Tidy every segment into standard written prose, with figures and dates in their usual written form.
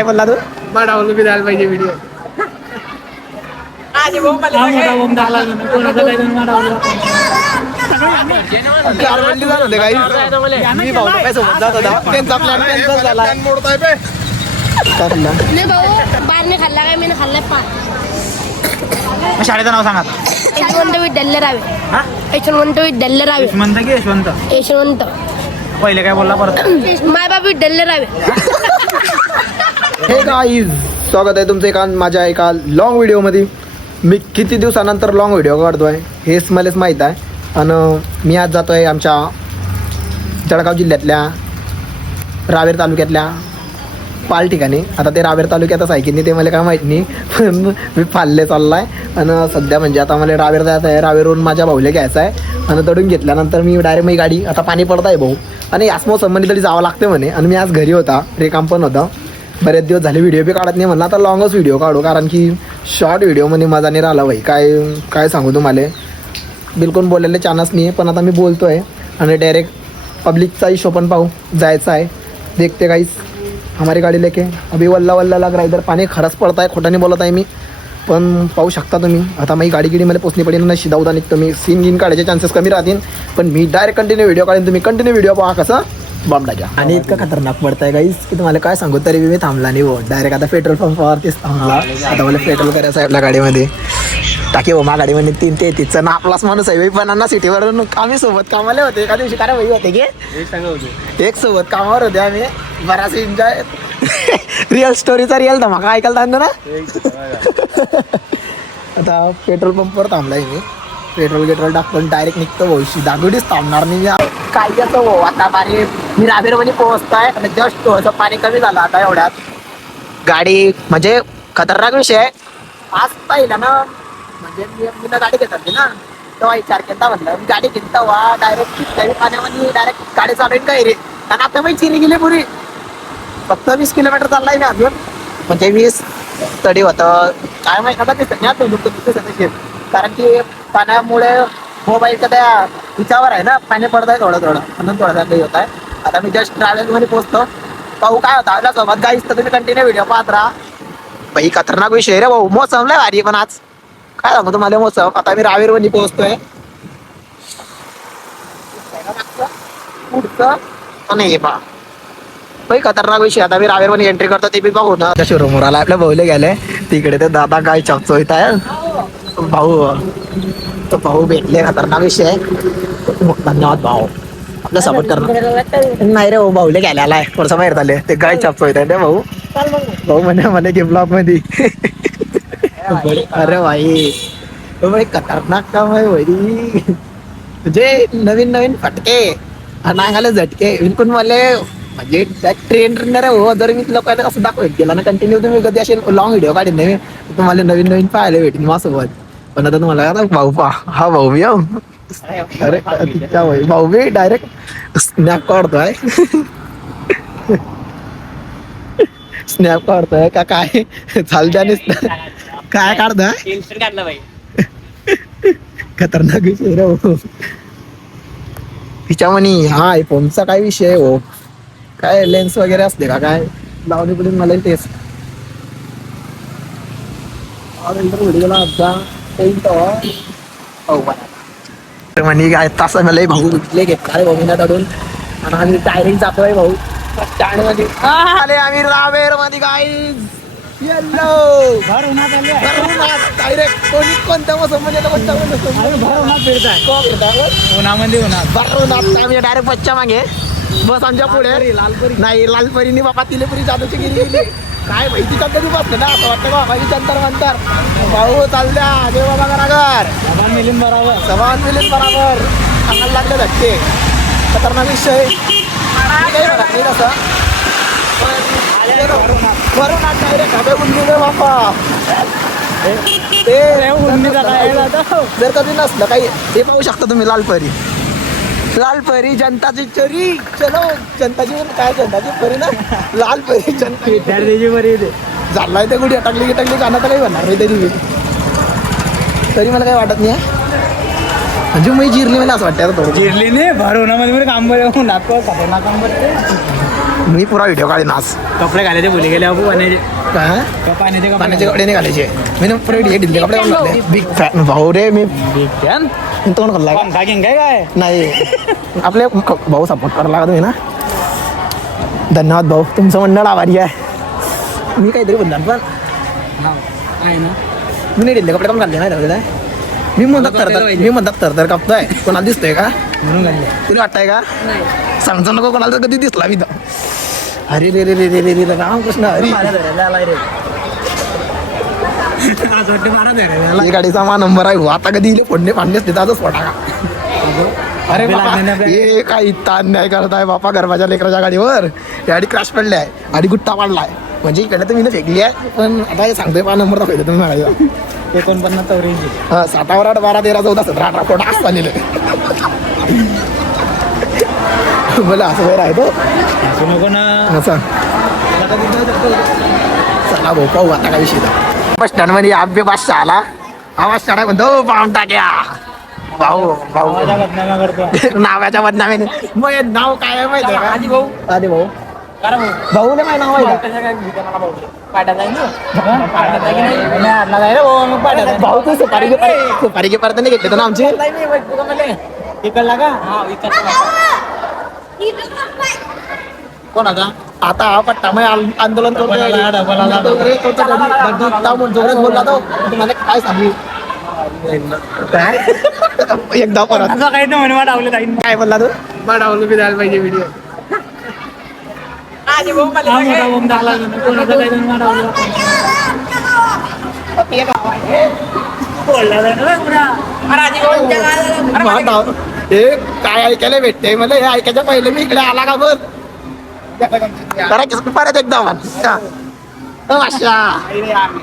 काय बोलला तू? डाउनलोड बी द्यायला पाहिजे व्हिडिओ. जारवंडी जात होते काही मी भाऊ काय सोबत जात होता त्यांचा प्लॅन कॅन्सल झाला. काय खाल्ला? नाही भाऊ पार नाही खाल्ला काय मी खाल्लाय पार. शाळेचं नाव सांगा. यशवंत विद्यालय रावे. यशवंत विद्यालय रावे. यशवंत की यशवंत? यशवंत. पहिले काय बोलला परत? मायबाप विद्यालय रावे. हे गाईज, स्वागत आहे तुमचं माझ्या एका लॉंग व्हिडिओमध्ये. मी किती दिवसानंतर लॉंग व्हिडिओ काढतोय हेच मलाच माहीत आहे. आणि मी आज जातो आहे आमच्या जळगाव जिल्ह्यातल्या रावेर तालुक्यातल्या पाल ठिकाणी. आता ते रावेर तालुक्यातच आहे की नाही ते मला काय माहीत नाही, पण मी फाल्ले चालला आहे. आणि सध्या म्हणजे आता मला रावेर जायचं आहे. रावेरवरून माझ्या भाऊला घ्यायचं आहे. आणि तडून घेतल्यानंतर मी डायरेक्ट मी गाडी, आता पाणी पडत आहे भाऊ आणि याच मोसममध्ये तरी जावं लागते म्हणे. आणि मी आज घरी होता, रेकाम पण होतं, बरेच दिवस झाले व्हिडिओ बी काढत नाही. म्हणलं आता लॉंगच व्हिडिओ काढू, कारण की शॉर्ट व्हिडिओमध्ये मजा नाही राहिला भाई. काय सांगू तुम्हाला, बिलकुल बोलायला चान्स नाही आहे. पण आता मी बोलतो आहे आणि डायरेक्ट पब्लिकचा इशो पण पाहू जायचा आहे. देखते गाईस हमारी गाडी लेके अभी वल्ला लग रहा इधर. पाणी खरंच पडत आहे, खोटाने बोलत आहे मी, पण पाहू शकता तुम्ही. आता माझी गाडी मला पोचणी पडेल ना, शिदावता निघतो मी. सीन गिन काढायचे चान्सेस कमी राहतील, पण मी डायरेक्ट कंटिन्यू व्हिडिओ काढेन. तुम्ही कंटिन्यू व्हिडिओ पहा कसं बॉम्बडाच्या. आणि इतकं खतरनाक पडत आहे गाईस की तुम्हाला काय सांगू. तरी मी थांबला नाही हो, डायरेक्ट आता पेट्रोल पंपावरतीच थांबला. आता मला पेट्रोल करायचं आहे आपल्या गाडीमध्ये. टाकी हो मा गाडीमध्ये 3 ते 33चा ना आपलाच माणूस आहे. पन्नास सिटीवरून आम्ही सोबत कामाला होते. एका दिवशी काय भाई होते की एक सोबत कामावर होते आम्ही. बराच एन्जॉय रिअल स्टोरीचा रिअल धमाका ऐकायला थांबतो ना. आता पेट्रोल पंपवर थांबलाय मी. पेट्रोल टाकून डायरेक्ट निघतो भविष्य. दागोडीच थांबणार नाही काय येतो भाऊ. आता पाणी मी रावेरमध्ये पोहोचतोय आणि जस्ट थोडंसं पाणी कमी झालं आता एवढ्यात. गाडी म्हणजे खतरनाक विषय आहे. आज पाहिला ना, म्हणजे मी गाडी घेत होती ना तेव्हा विचार केला म्हणलं मी गाडी घेत तेव्हा डायरेक्ट पाण्यामध्ये डायरेक्ट गाडी चालवेन काय रे. कारण आता मी चिरी गेली पुरी. फक्त 20 किलोमीटर चाललाय मी अजून, म्हणजे 20 तडी होतं काय माहिती आता दिसत. कारण की पाण्यामुळे मोबाईलच्या त्या तिच्यावर आहे ना, पाणी पडत आहे थोडं म्हणून थोडासा काही होत आहे. आता मी जस्ट ट्रॅव्हलमध्ये पोहोचतो, पाहू काय होता आपल्यासोबत गाईस. तर तुम्ही कंटिन्यू व्हिडिओ पाहत राहा. बाई खतरनाक विषय रे भाऊ. मोसम लय भारी पण आज काय सांगू तुम्हाला मोसम. आता मी रावेरमध्ये पोहोचतोय. पुढचं नाही पहा बाई खतरनाक विषय. आता मी रावेरमध्ये एंट्री करतो ते बी बघू ना. शोरूमवर आपल्या भाऊले गेले तिकडे ते दादा काय चकचोईत आहे भाऊ. तो भाऊ भेटले, खतरनाक विषय आहे. धन्यवाद भाऊ आपला सपोर्ट करणार. नाही रे भाऊ भाऊले घ्यायला आलाय थोडंसं बाहेर झाले. ते गाय चपचोईत आहे ते भाऊ. भाऊ म्हणे की ब्लॉक मध्ये. अरे भाई भाई खतरनाक काम आहे भाई. म्हणजे नवीन फटके नांगाले झटके बिलकुल मला. म्हणजे ट्रेनर आहे हो. जर मी लोकांना कसं दाखवत गेला ना कंटिन्यू, तुम्ही कधी असे लॉंग व्हिडिओ काढेन नाही तुम्हाला नवीन पाहायला भेटेल माझ्यासोबत. पण आता तुम्हाला आता भाऊ पहा, हा भाऊ मी अरे भाऊ मी डायरेक्ट स्नॅप काढतोय. स्नॅप काढतोय का काय चालत्या काय काढतोय. खतरनाक विषय रे हो. तिच्या म्हणी हा आयफोनचा काय विषय हो. काय लेन्स वगैरे असते का काय लावणी पुढे मला तेच म्हणी काय तास मला भाऊ घेतले काय भाऊ ना काढून. आणि आम्ही डायरेक्ट जातोय भाऊ स्टँडमध्ये. आले आम्ही रावेर मध्ये गाईज. येल्लो डायरेक्ट कोणत्या मोसम मध्ये उन्हामध्ये आम्ही डायरेक्ट बच्चा मागे बस आमच्या पुढे. नाही लालपरीने बाबा तिलेपुरी जादूची गेली काय माहिती चंदर बसले ना. असं वाटतं बाबाची चंतर म्हणतर भाऊ चालल्या देव बाबा घराघर समान मिलीन बरोबर सांगायला लागले धक्के. खतरनाक विषय काही म्हणत नाही तसं. वरून आज डायरेक्ट हवे उन्नी बापा. जर कधी नसलं काही हे पाहू शकता तुम्ही. लालपरी जनताची चोरी. चलो जनताची काय जनताची परी ना लालपरी जनता विद्यार्थ्याची परी झालाय. ते कुठे अटकली गाणं तर काही म्हणणार नाही तरी मला काही वाटत नाही. म्हणजे मी जिरली मला असं वाटतं थोडं जिरली नाही भर उन्हामध्ये काम बरं नाटक खतरनाक काम करते मी पुरा व्हिडिओ काढेन आज कपडे घालायचे भुले गेले अबू पाण्याचे काय पाण्याचे पाण्याचे कपडे नाही घालायचे मी ना पुरा हे ढिल्ले कपडे घालून घातले. बिग फॅन भाऊ रे मी फॅन तोंड खाल्ला का? काय नाही आपले भाऊ सपोर्ट करायला लागला तुम्ही ना धन्यवाद भाऊ तुमचं मंडळ आभारी आहे मी काहीतरी बोलणार पण आहे ना मी नाही ढिल्ले कपडे पण घालले नाही दादा. मी म्हणतात तर कापतोय कोणाला दिसतोय का म्हणून घालले तुला वाटतंय का सांगतो नको कोणाला तर कधी दिसला मी तर अरे रे रे रे रे रे रे रामकृष्ण हरी आज वाटते मारा धरायला ही गाडीचा मा नंबर आहे आता कधी इले फोडणे पाडणे असते तर आजच फोटा का अरे बापा हे काही ताण नाही करताय बापा गरबाच्या लेकराच्या गाडीवर गाडी क्रॅश पडली आहे आणि गुट्टा पाडलाय म्हणजे इकडे तर मी फेकली आहे पण आता हे सांगतोय पा नंबर दाखवतो तुम्ही गाडीचा 49 84 7 8 12 13 14 17 18 फोटा असं झालेलं मला असं वेळ आहे तो असं नको ना असं चला भाऊ पाहू आता काय विषय बस स्टँड मध्ये आब्बे बादशाह आला आवाज चढा म्हणतो पाहून टाक्या भाऊ भाऊ माझ्या बदनामा करतो नावाच्या बदनामीने मग हे नाव काय आहे माहिती आहे आधी भाऊ का आधी भाऊ करा भाऊ भाऊ नाही माहिती नाव आहे का भाऊ तू सुपारी घे परत नाही घेतले तर ना आमची इकडला का हा कोण आता हा पट्टा मग आंदोलन बोलला तो तुम्हाला काय सांगू काय एकदा परत असं काही नाही म्हणे डावले जाईन काय बोलला तू डावलं बी द्यायला पाहिजे व्हिडिओ मोठा बोम टाकला कोणाचा काही नाही डावलं बोलला हे काय ऐकायला भेटते मला हे ऐकायच्या पहिले मी इकडे आला का बघ जरा परत एकदा अशा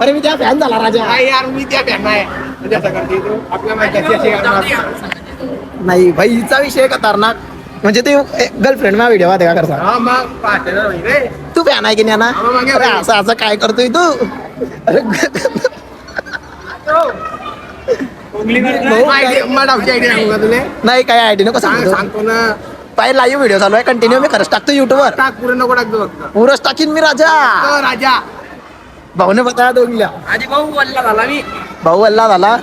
अरे मी त्या फॅन झाला राजा यार मी त्या फॅन नाही आपल्या नाही भाई हिचा विषय खतरनाक म्हणजे ते गर्लफ्रेंड मा व्हिडिओ का करता हा मग तू फॅन आहे की नाही ना अरे असं असं काय करतोय तू अरे नाही काय आयडी नको सांगतो सांगतो ना पाय लाईव्ह व्हिडिओ चालू आहे कंटिन्यू मी खरंच टाकतो युट्यूबवर टाक पुढे नको टाकतो फक्त पुरच टाकीन मी राजा राजा भाऊने बताया दोघीला आधी भाऊ बोलला झाला मी भाऊ अल्ला झाला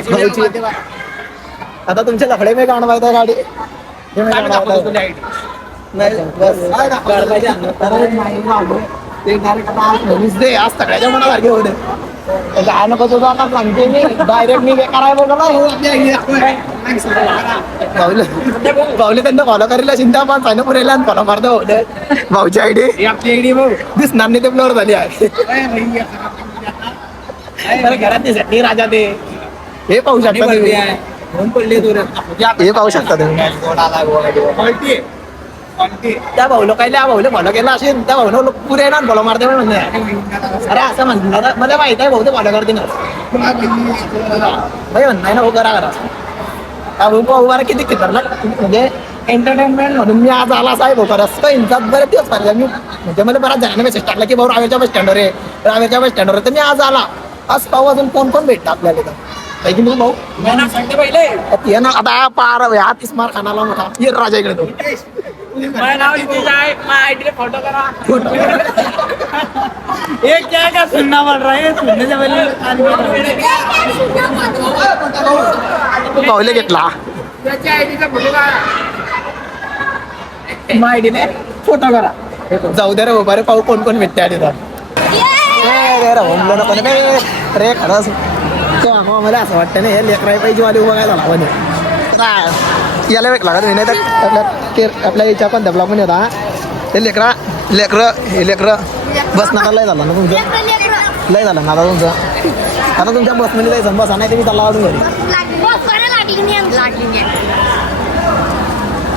भाऊची आता तुमचे लफडे मी गाणं पाहताय गाडी हे मी गाणं पाहताय. नाही बस दे आज सगळ्याच्या मनासारखे होते काय नको तुझं आता सांगते मी डायरेक्ट मी बेकार बघा भाऊले त्यांना फॉलो करायला चिंता पण फायनल पुरेला फॉलो मारतो होते भाऊची आयडी आपली आयडी भाऊ दिसणार नाही ते ब्लर झाली आहे घरात दिसत राजा ते हे पाहू शकता तुम्ही हे पाहू शकता तुम्ही त्या भाऊ लोकायला भाऊले फॉलो केला असेल त्या भाऊ पुरे ना फॉलो मारते म्हणजे अरे असं म्हणणार मला माहित आहे भाऊ ते फॉलो करते ना भाई म्हणणार ना भाऊ करा भाऊ भाऊ किती खतरनाक म्हणजे एंटरटेनमेंट म्हणून मी आज आला आहे भाऊ खरंच इंचात बरेच दिवस पाहिजे मी म्हणजे मला बराच जणांना मेसेज टाकला की भाऊ रावेरच्या बस स्टँडवर आहे रावेरच्या बस स्टँडवर तर मी आज आला आज पाहू अजून कोण कोण भेटतं आपल्याला इथं की भाऊ पहिले ना आता पार हातीस मार खानाला मोठा ये राजा इकडे तो फोटो करा एक क्या क्या सुनना पड़ रहा है सुनने से पहले पावले घेतला त्याच्या आयडीचा फोटो करा आयडीने फोटो करा जाऊ दे रे बाबा रे पाहू कोण कोण भेटते आणि रे खरंच मला असं वाटतं ना हे लेकराई पाहिजे वाले उभा काय झाला म्हणे याला वेग लागत नाही तर आपल्या याच्या पण ब्लॉग मध्ये होता हे लेकरं बस नका लय झालं ना तुमचं लय झालं ना आता तुमचं आता तुमच्या बसमध्ये जायचं बस नाही तुम्ही चालला अजून घरी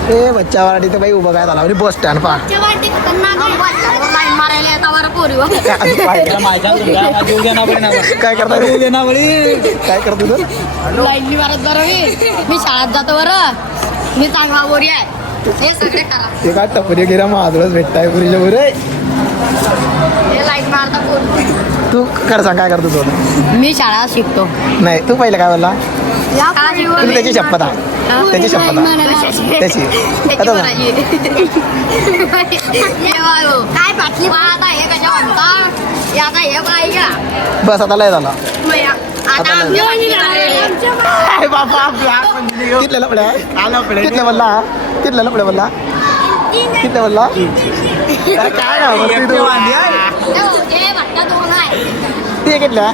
ए बच्चा वाटी तर बाई उभं काय झाला बस स्टँड पा काय करता काय करतो तू लाईन मारत बरं मी शाळेत जातो बरं मी चांगला बोरी आहे हे सगळे करा ते काय टपरी गिरा माझच भेटताय पुरीच्या बरे हे लाईन मारता बोल तू खरं सांग काय करतो तू मी शाळा शिकतो नाही तू पहिलं काय बोलला तुम्ही त्याची शपथ आहे त्याची शपथ आहे त्याची आता बघा. काय पाटली आता हे कशा म्हणता हे आता हे पाहिजे बस आता लय झाला आता कितले लपड्या कितले बोलला कितले लपड्या बोलला कितले बोलला अरे काय ना दोन आहे ते कितल्या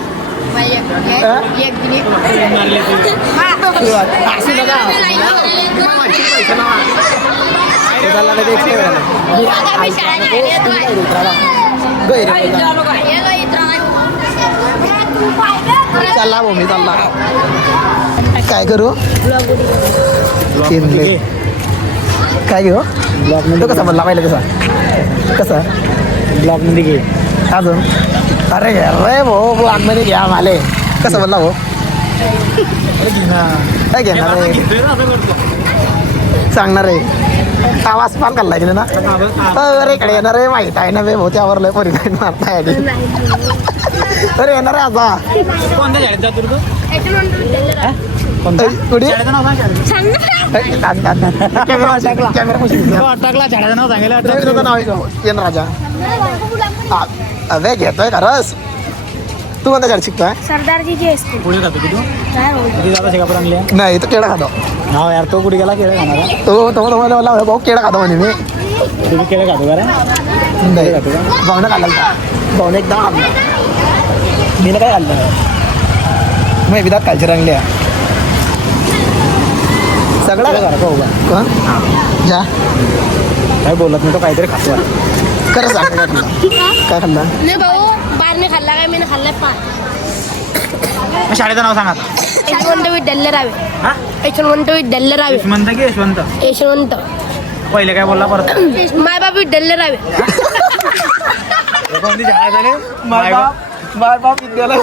चालला भाऊ मी चालला काय करू किनले काय घेऊ तो कसा बोलला पाहिलं कसा ब्लॉक मध्ये घे अजून अरे रे भाऊ ब्लॉकमध्ये घ्या माले कसं बोलला भाऊ काय घेणार रे सांगणार आहे आवाज पाल काढला गेले ना अरे इकडे येणार आहे माहीत आहे ना बे भाऊ त्यावर लय पोरी काय मारताय आधी अरे येणार आहे आता कोणत्या शाळेत जातो तू कुठे टाकला झाडाचं नाव सांगायला नाव आहे येन राजा अरे घेतोय खरंच तू कोणत्या शाळेत शिकतोय सरदारजी जी स्कूल पुढे जातो की तू किती जाता शेकापूर आणले नाही तो केळा खातो हा यार तो कुठे गेला केळं खाणार तो मला भाऊ केळा खातो म्हणे मी तुम्ही केळं खातो का रे नाही भावना खाल्ला भावना एकदम खाल्ला मी काय खाल्लं मग विधात खालचे रंगल्या सगळा कोण जा काय बोलत नाही तो काहीतरी खातो खरं सांग काय खाल्ला काय खाल्ला नाही भाऊ बाहेर मी खाल्ला काय मी खाल्लाय पान शाळेचं नाव सांगा यशवंत विद्यालय रावे हा यशवंत विद्यालय रावे यशवंत की यशवंत यशवंत पहिले काय बोलला परत मायबाप विद्यालय रावे कोणती शाळा झाली माय बाप विद्यालय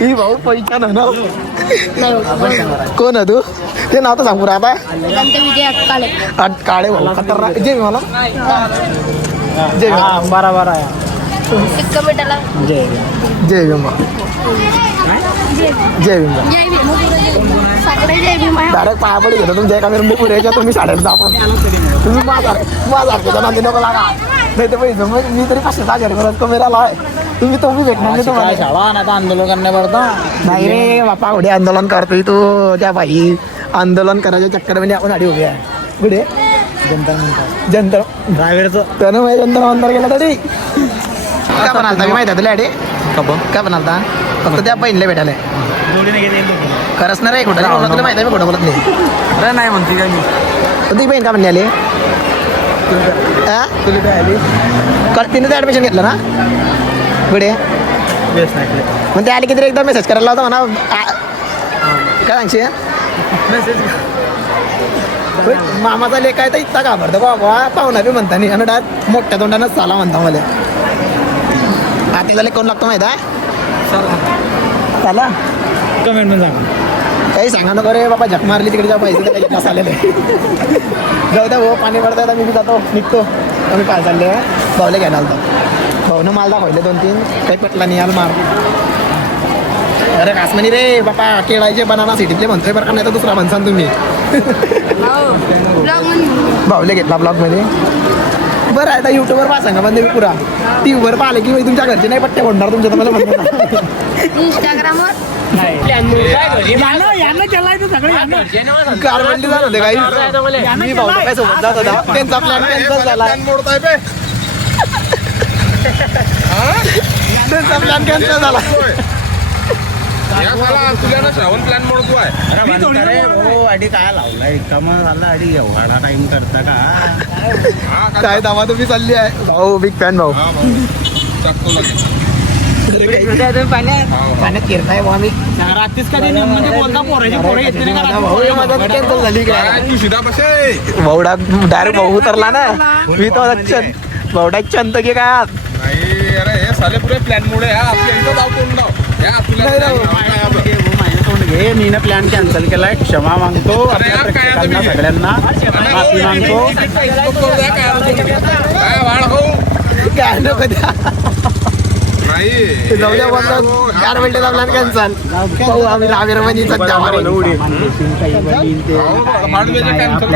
ही भाऊ पैसा ना कोण आहे तू ते नाव तर सांग पुरा आता विजय अटकाळे काळे भाऊ खतरनाक जय मला जय हा बारा बारा सिक्का मिठाला जय जय भीमा जय भीमा जय भीम सगळे जय भीम आहे डायरेक्ट पाया पडी घेतो तुमच्या एका मी पुऱ्याच्या तुम्ही साड्यात जा पण तुम्ही माझा नांदी नको लागा नाही तर पैसे मग मी तरी 500,000 करत कमेराला आहे तुम्ही तो भेटणार नाही तुम्हाला शाळा ना आता आंदोलन करण्या पडता नाही रे बापा कुठे आंदोलन करतोय तू त्या बाई आंदोलन करायच्या चक्करमध्ये आपण आधी उभे आहे कुठे जंतर म्हणतात जंतर ड्रायव्हरचं त्यानं माझ्या जंतर मंतर गेला तरी काय म्हणालता मी माहिती आहे तुला अडे काय म्हणालता फक्त त्या बहिणीला भेटायला जोडीने घेते खरंच ना रे कुठं तुला माहिती आहे मी कुठं बोलत नाही अरे नाही म्हणते काय मी ती बहीण का म्हणली आली तुला काय आली तिने तर ॲडमिशन घेतलं ना कुठे बेस नाही मग ते आली की तरी एकदा मेसेज करायला होता म्हणा काय सांगशील मामाचा लेख आहे तर इतका घाबरतो बाबा पाहुणा बी म्हणता नाही आणि डायरेक्ट मोठ्या तोंडानंच चाला म्हणता मला आतीचा लेख कोण लागतो माहिती आहे चाला कमेंट मध्ये सांगा काही सांगा नको रे बाबा झक मारली तिकडे जा पैसे काही जास्त आलेले जाऊ द्या भाऊ पाणी पडतं आता मी बी जातो निघतो आम्ही पाय चालले भाऊला घ्यायला आलतो भाऊनं माल दाखवले 2-3 काही पेटला नाही याल मार अरे कासमनी रे बापा केळायचे बनाना सिटीतले म्हणतोय बरं का नाही तर दुसरा म्हणसान तुम्ही भाऊले घेतला ब्लॉगमध्ये बरं आता युट्यूबवर पहा सांगा बंद पुरा टीव्हीवर पाहिले की तुमच्या घरचे नाही पट्टे बोलणार तुमच्या तर मला म्हणतो इंस्टाग्रामवर कारवंडी जात होते काही मी भाऊ काय सोबत जात होता त्यांचा प्लॅन कॅन्सल झाला त्यांचा प्लॅन कॅन्सल झाला श्रावण प्लॅन मोडतोय अडी काय लावलाय कमा झाला अडी एवढा टाइम करता का काय दावा तुम्ही चालली आहे भाऊ बिग फॅन भाऊ पाण्यात किरताय भाऊ आम्ही रात्रीच कधी म्हणजे बोलता पोराची पोरं येते नाही का भाऊ हे माझं कॅन्सल झाली काय तू सीधा बसे भाऊ डायरेक्ट भाऊ उतरला ना मी तो भाऊडा चंत की काय नाही अरे हे साले पुरे प्लॅन मोडे आपल्या इथं जाऊ कोण जाऊ या आपल्याला घे मी प्लॅन कॅन्सल केलाय क्षमा मागतो अरे यार, काय आता प्रेक्षकांना मी- सगळ्यांना माफी मागतो काय वाढ हो काय नको द्या नाही जाऊ द्या बोलतात 4 मिनिटं दाबला कॅन्सल पाहू आम्ही रावेरमणी सध्या कॅन्सल